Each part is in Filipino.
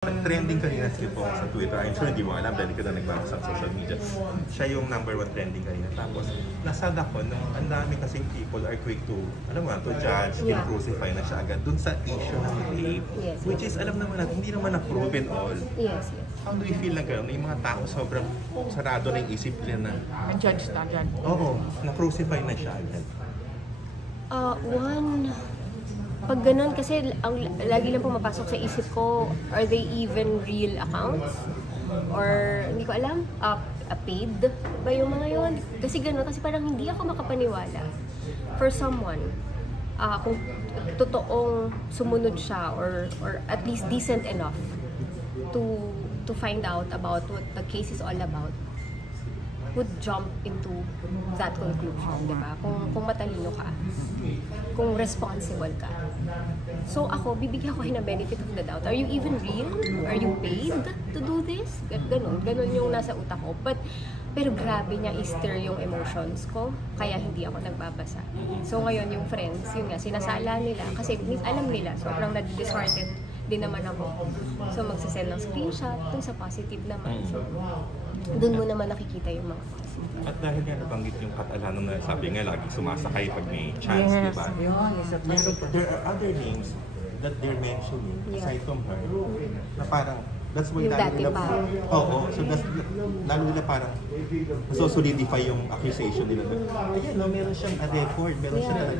Trending kanina si po sa Twitter. I'm sure hindi mo alam dahil ka na nagbabasa sa social media. Siya yung #1 trending kanina. Tapos, nasad ako nung ang dami kasing people are quick to, alam mo, to judge, crucify na siya agad dun sa issue ng rape. Yes, which is, alam naman natin, hindi naman na-proven all. Yes. How do you feel na gano'n? Yung mga tao sobrang sarado na yung isip nila na... Judge na agad. Oo, na-crucify na siya agad. Pag ganun, kasi ang lagi lang pumapasok sa isip ko, are they even real accounts? Or, hindi ko alam, paid ba yung mga yun? Kasi ganun, kasi parang hindi ako makapaniwala for someone, kung totoong sumunod siya or at least decent enough to find out about what the case is all about, would jump into that conclusion, di ba? Kung matalino ka, kung responsible ka. So ako, bibigyan ko ng benefit of the doubt. Are you even real? Are you paid to do this? Ganon yung nasa utak ko. Pero grabe niya i-stir yung emotions ko, kaya hindi ako nagbabasa. So ngayon yung friends, yun nga, sinasala nila, kasi alam nila, sobrang na-disheartened din naman ako. So magsasend ng screenshot, dun sa positive naman. So, doon mo naman nakikita yung mga positive. At dahil nga nabanggit yung Catalano na sabi nga lagi sumasakay pag may chance, di ba? There are other names that they're mentioning aside from her na parang that's why yung dati pa. Oo, so that's lalo nila parang solidify yung accusation nila. Ayan, no, meron siyang record, meron siyang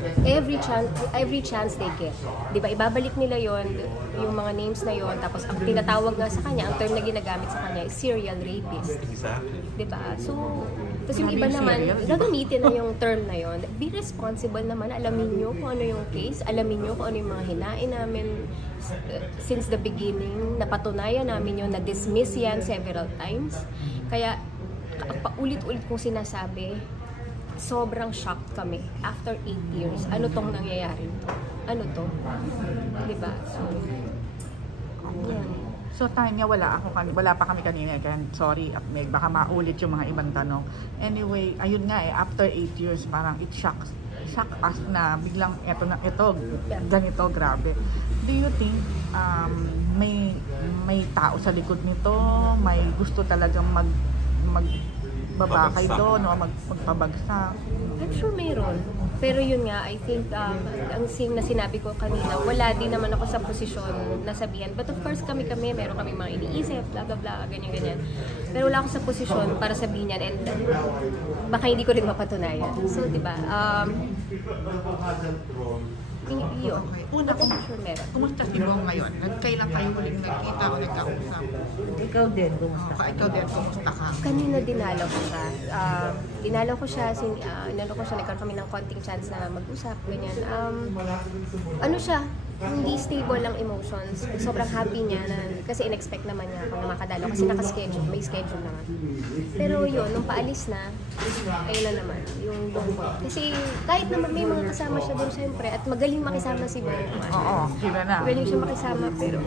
every chance they get. 'Di ba? Ibabalik nila yon yung mga names na yon, tapos ang tinatawag nga sa kanya, ang term na ginagamit sa kanya is serial rapist. Exactly. 'Di ba? So, tapos yung iba naman, gagamitin na yung term na yon. Be responsible naman, alamin nyo kung ano yung case, alamin nyo kung ano yung mga hinain namin since the beginning, napatunayan namin yun, na-dismiss yan several times. Kaya, paulit-ulit kong sinasabi, sobrang shocked kami after 8 years. Ano tong nangyayari to? Ano to? Diba? So, yan. So, Tanya, wala pa kami kanina. Kaya, sorry, Meg, baka maulit yung mga ibang tanong. Anyway, ayun nga after 8 years, parang it shock us na biglang ganito, grabe. Do you think may tao sa likod nito, may gusto talagang magbabakay doon o magpabagsak? I'm sure mayroon. Pero yun nga, I think ang na sinabi ko kanina, wala din naman ako sa posisyon na sabihan. But of course, meron kami mga iniisip, blah blah blah, ganyan. Pero wala ako sa posisyon para sabihin yan, and baka hindi ko rin mapatunayan. So, di ba? Yun. Okay. Una, kumusta si Bong ngayon? Kailan kayo huling nagkita o nagkausap? Ikaw din, kumusta? Ikaw din, kumusta ka? Kanina dinalaw ko siya. Nagkaroon kami ng konting chance na mag-usap, ganyan. Ano siya? Hindi stable ang emotions. Sobrang happy niya kasi in-expect naman niya ako na makadalaw kasi may schedule naman. Pero yun, nung paalis na, ayun na naman, yung lungkot. Kasi kahit naman may mga kasama siya doon syempre, at magaling makisama si Bong. Oo, sila na. Magaling siya makisama, pero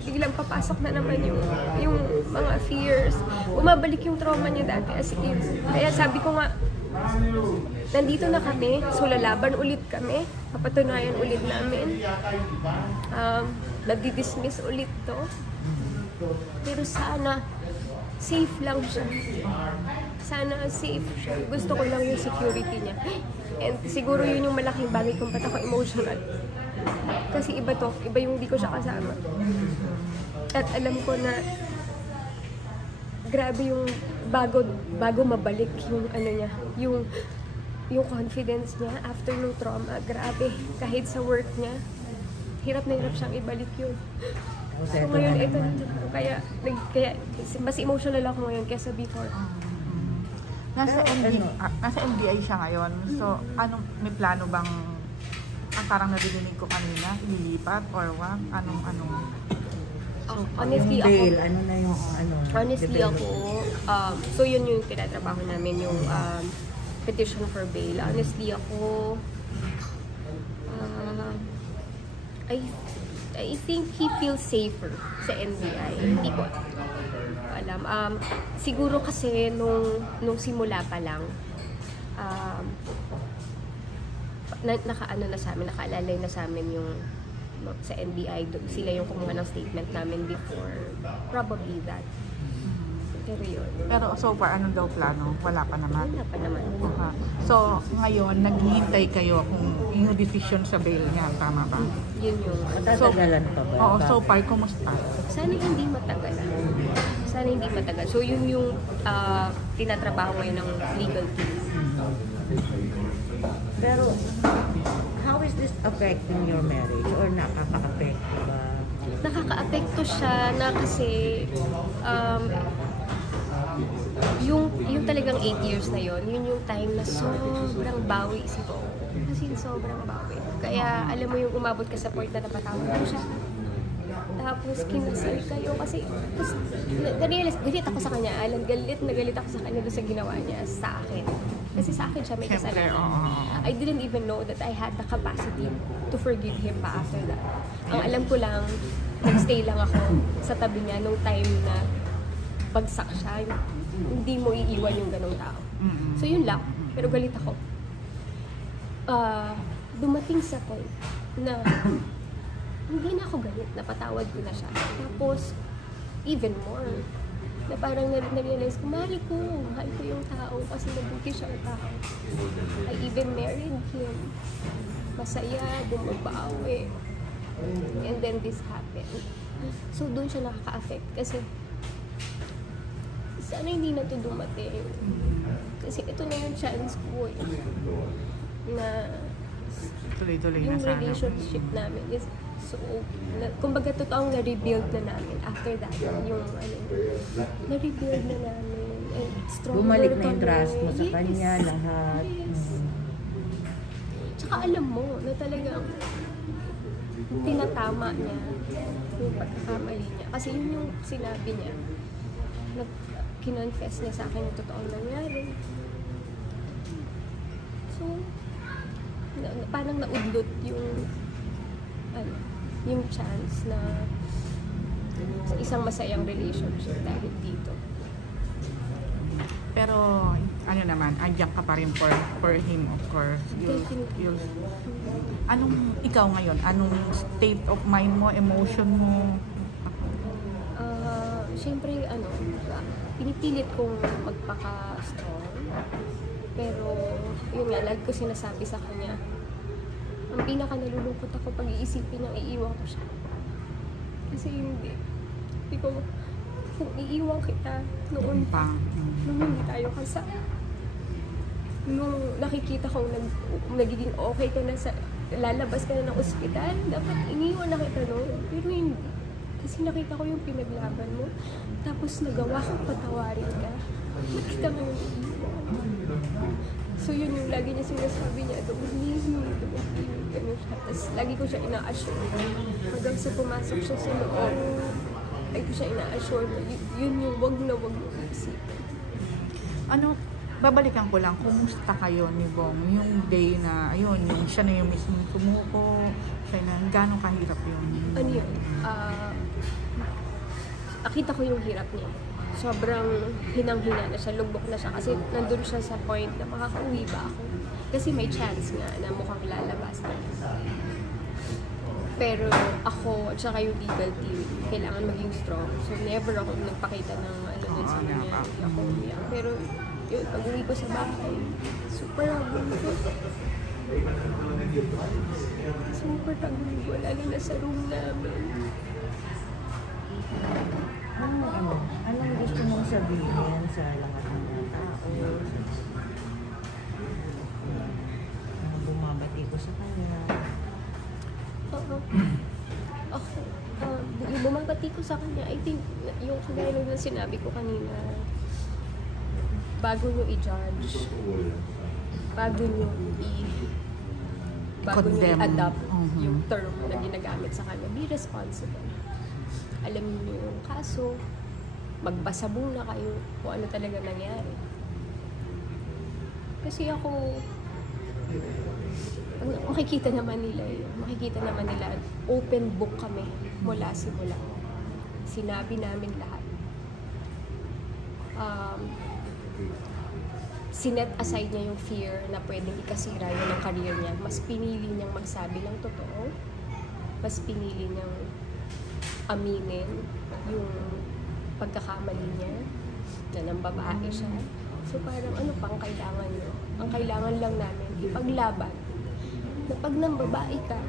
biglang papasok na naman yung mga fears. Bumabalik yung trauma niya dati as in. Kaya sabi ko nga, nandito na kami, so lalaban ulit kami, papatunayan ulit namin. Nagdi-dismiss ulit to. Pero sana safe lang siya. Sana safe siya. Gusto ko lang yung security niya. And siguro yun yung malaking bagay kung ba't ako emotional. Kasi iba yung hindi ko siya kasama. At alam ko na grabe yung bago mabalik yung ano niya, yung confidence niya after nung trauma, grabe. Kahit sa work niya, hirap na hirap siyang ibalik yun. So ngayon ito, kaya mas emotional ako ngayon kaysa before. Nasa NBI siya ngayon. So, may plano bang parang nadidinig ko kanina, lilipat or wag? Honestly ako, honestly ako, so yun yung tinatrabaho namin, yung petition for bail. Honestly ako, I think he feels safer sa NBI. Hindi ko alam. Siguro kasi nung simula pa lang, nakaano na sa amin, nakaalalay na sa amin yung sa NBI, sila yung kumuha ng statement namin before. Probably that. Pero yun. Pero so far, anong daw plano? Wala pa naman. Wala pa naman. So, ngayon, naghihintay kayo kung yung decision sa bail niya, tama ba? Yun yung... Matatagalan pa ba? Oo, so far, kumusta? Sana hindi matagal. Sana hindi matagal. So yun yung tinatrabaho ngayon ng legal team. Pero, how is this affecting your marriage? Or nakaka-affect ba? Nakaka-apekto siya na kasi yung talagang 8 years na yun yung time na sobrang bawi si Bo. Kasi sobrang bawi. Kaya alam mo yung umabot ka sa point na napatawag mo siya. Tapos kinasal kayo kasi na-realize, galit ako sa kanya. Galit ako sa kanya doon sa ginawa niya sa akin. Kasi sa akin siya may kasalanan. I didn't even know that I had the capacity to forgive him pa after that. Ang alam ko lang, nag-stay lang ako sa tabi niya nung time na bagsak siya. Hindi mo iiwan yung ganong tao. So yun lang. Pero galit ako. Dumating sa point na hindi na ako galit, napatawad ko na siya. Tapos, even more, na parang na-realize ko, mahal ko yung tao kasi mabuti siyang tao. I even married him. Masaya, bumabawi. And then this happened. So, doon siya nakaka-affect kasi sana hindi na ito dumating. Kasi ito na yung chance ko na Tuloy-tuloy na yung sana. relationship namin is so, kumbaga totoong na-rebuild na namin after that. Yung na-rebuild na namin. And stronger Bumalik na yung kami. trust mo sa Yes. kanya, lahat. Tsaka alam mo na talagang tinatama niya yung pagkakamali niya. Kasi yun yung sinabi niya. Kinonfess niya sa akin yung totoong nangyari. So, parang naudlot yung yung chance na sa isang masayang relationship dahil dito. Pero, ano naman, andyan ka pa rin for him, of course. Definitely. Anong, ikaw ngayon, anong state of mind mo, emotion mo? Siyempre, pinipilit kong magpaka-strong. Pero, yun nga, lagi ko sinasabi sa kanya, ang pinaka nalulungkot ako pag iisipin niyang iiwan ko siya. Kasi hindi ko, kung iiwan kita noon pa, nung hindi tayo kasal, nung nakikita kong nagiging okay ka na lalabas ka na ng ospital, dapat iniwan na kita noon. Pero hindi. Kasi nakita ko yung pinaglaban mo, tapos nagawa kong patawarin ka, nakita mo yung iiwan. So yun yung lagi niya sinasabi niya, ganun siya. Tapos lagi ko siya ina-assure. Hanggang sa pumasok siya sa loob, lagi ko siya ina-assure na yun yung wag na wag mo isipin. Ano, babalikan ko lang, kumusta kayo ni Bong? Yung day na, ayun, yung siya na yung mismo sumuko, siya na, gano'ng kahirap yun? Ano yun? Nakita ko yung hirap niya. Sobrang hinang-hina na siya, lubok na siya kasi nandun siya sa point na makakauwi ba ako. Kasi may chance nga na mukhang lalabas na. Pero ako at saka yung legal team, kailangan maging strong. So never ako nagpakita ng dun sa kanya. Hindi ako umiyak. Pero yun, pag-uwi ko sa bahay, super hagulgo. Super hagulgo, lalo na sa room namin. Anong gusto mong sabihin sa lahat ng mga tao? Bumabati ko sa kanya. Oo. Ako, yung bumabati ko sa kanya, I think, yung kagaya nung sinabi ko kanina, bago nyo i-judge, bago nyo i-adapt yung term na ginagamit sa kanya, be responsible. Alamin nyo yung kaso, magbasa muna kayo kung ano talaga nangyari. Kasi ako, makikita naman nila open book kami mula simula. Sinabi namin lahat. sinet aside niya yung fear na pwedeng ikasira yun ng career niya. Mas pinili niyang magsabi ng totoo. Mas pinili niyang aminin yung pagkakamali niya na ng babae siya. So parang ano pang kailangan niyo? Ang kailangan lang namin ipaglaban na pag nang babae ka,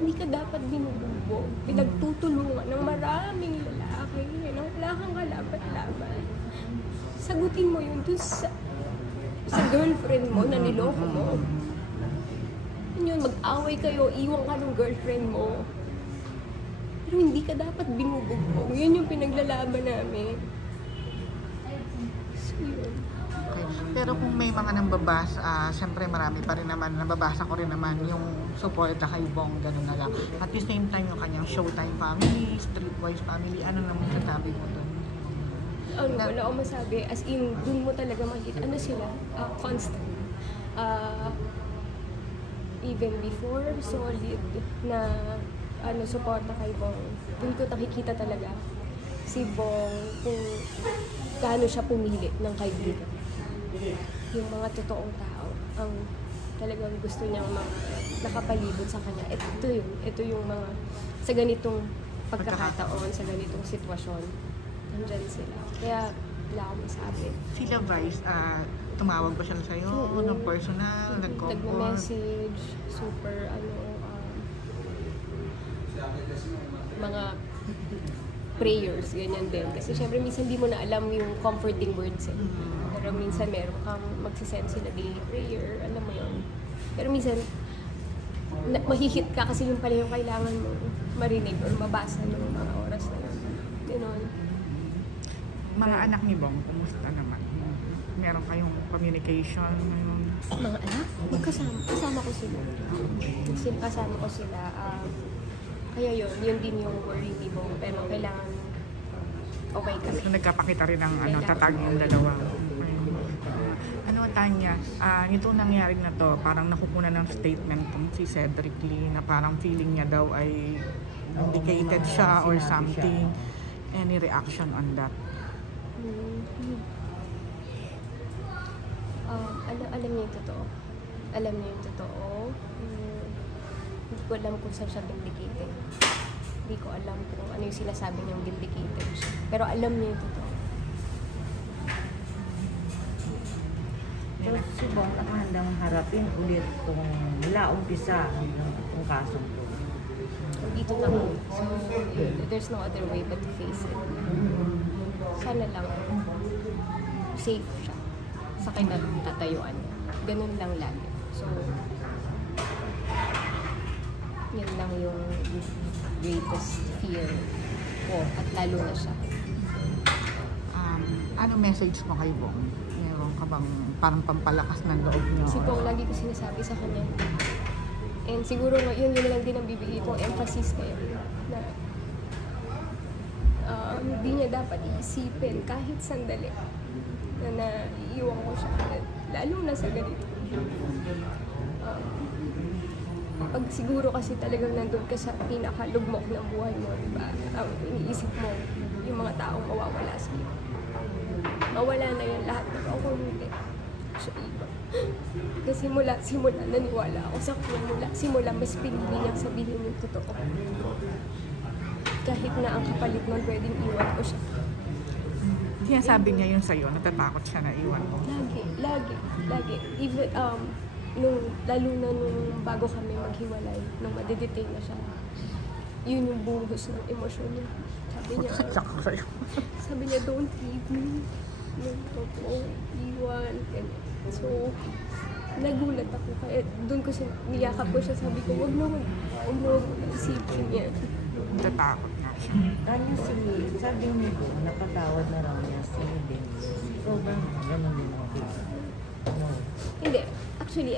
hindi ka dapat binubugbog. Pinagtutulungan ng maraming lalaki na wala kang kalaban-laban. Sagutin mo yun dun sa girlfriend mo na niloko mo. Yun, mag-away kayo, iwan ka ng girlfriend mo. Pero hindi ka dapat binubugbog. Yun yung pinaglalaban namin. So yun. Okay. Pero kung may mga nambabasa, siyempre marami pa rin naman, nababasa ko rin naman yung suporta kay Bong, gano'n na lang. At the same time, yung kanyang Showtime family, Streetwise family, ano naman sasabi mo doon? Wala akong masabi. As in, dun mo talaga makikita. Ano sila? Constant. Even before, solid na suporta kay Bong. Dun ko nakikita talaga si Bong kung gaano siya pumili ng kaibigan. Yung mga totoong tao ang talagang gusto niyang nakapalibot sa kanya. Ito yung mga sa ganitong pagkakataon, sa ganitong sitwasyon, nandyan sila. Kaya wala akong masabi. Sila Vice, tumawag ba siya sa'yo? Ng personal? Nagme-message, super mga prayers, ganyan din. Kasi syempre minsan di mo na alam yung comforting words eh. Pero minsan meron kang magsisend sila daily prayer, alam mo yun. Pero minsan, mahihit ka kasi yung pala yung kailangan mo marinig or mabasa ng mga oras na yun. Ganon. Mga anak ni Bong, kumusta naman? Meron kayong communication? Mga anak? Kasama ko sila. Kasama ko sila. Kaya yun din yung worry ni Bong. Pero kailangan okay kami. So nagkapakita rin ng tatag yung dalawa. Tanya, ito nangyari na to, parang nakukunan ng statement kung si Cedric Lee na parang feeling niya daw ay indicated siya or something. Any reaction on that? Alam niya yung totoo. Alam niya yung totoo. Hindi ko alam kung saan siya vindicated. Hindi ko alam kung ano yung sinasabi niyang vindicated siya. Pero alam niya yung totoo. Pero si Bong nakahandang harapin ulit kung wala umpisa ng kasong to. Dito na ko. So, there's no other way but to face it. Sana lang safe siya sa kinatatayuan niya. Ganun lang lagi. So, yun lang yung greatest fear ko at lalo na siya. Ano message mo kay Bong? Meron ka bang parang pampalakas ng loob niyo? Si Bong lagi ko sinasabi sa kanya. And siguro yun lang din ang bibigay kong emphasis ngayon. Na hindi niya dapat iisipin kahit sandali na naiiwan ko siya. Lalo na sa ganito. Pag siguro kasi talagang nandun ka sa pinakalugmok ng buhay mo, diba? Iniisip mo yung mga taong mawawala sa'yo. Mawala na yun lahat ng ako hindi. Siya iba. Kasi simula naniwala ako sa kanya. Simula mas pinili niyang sabihin yung totoo. Kahit na ang kapalit nun pwedeng iwan ko siya. Sinasabi niya yun sa'yo, natatakot siya na iwan mo? Lagi. Even, lalo na nung bago kami maghiwalay, nung madedetain na siya, yun yung buhos ng emosyon niya. Sabi niya, don't leave me. Don't iwan. So, nagulat ako. Kaya doon ko siya, niyakap ko siya, sabi ko, wag mo isipin niya. Natatakot na siya. Sabi niyo po, napatawad na raw niya si Denise. So, ba, ganun din ako? No. Hindi. Actually,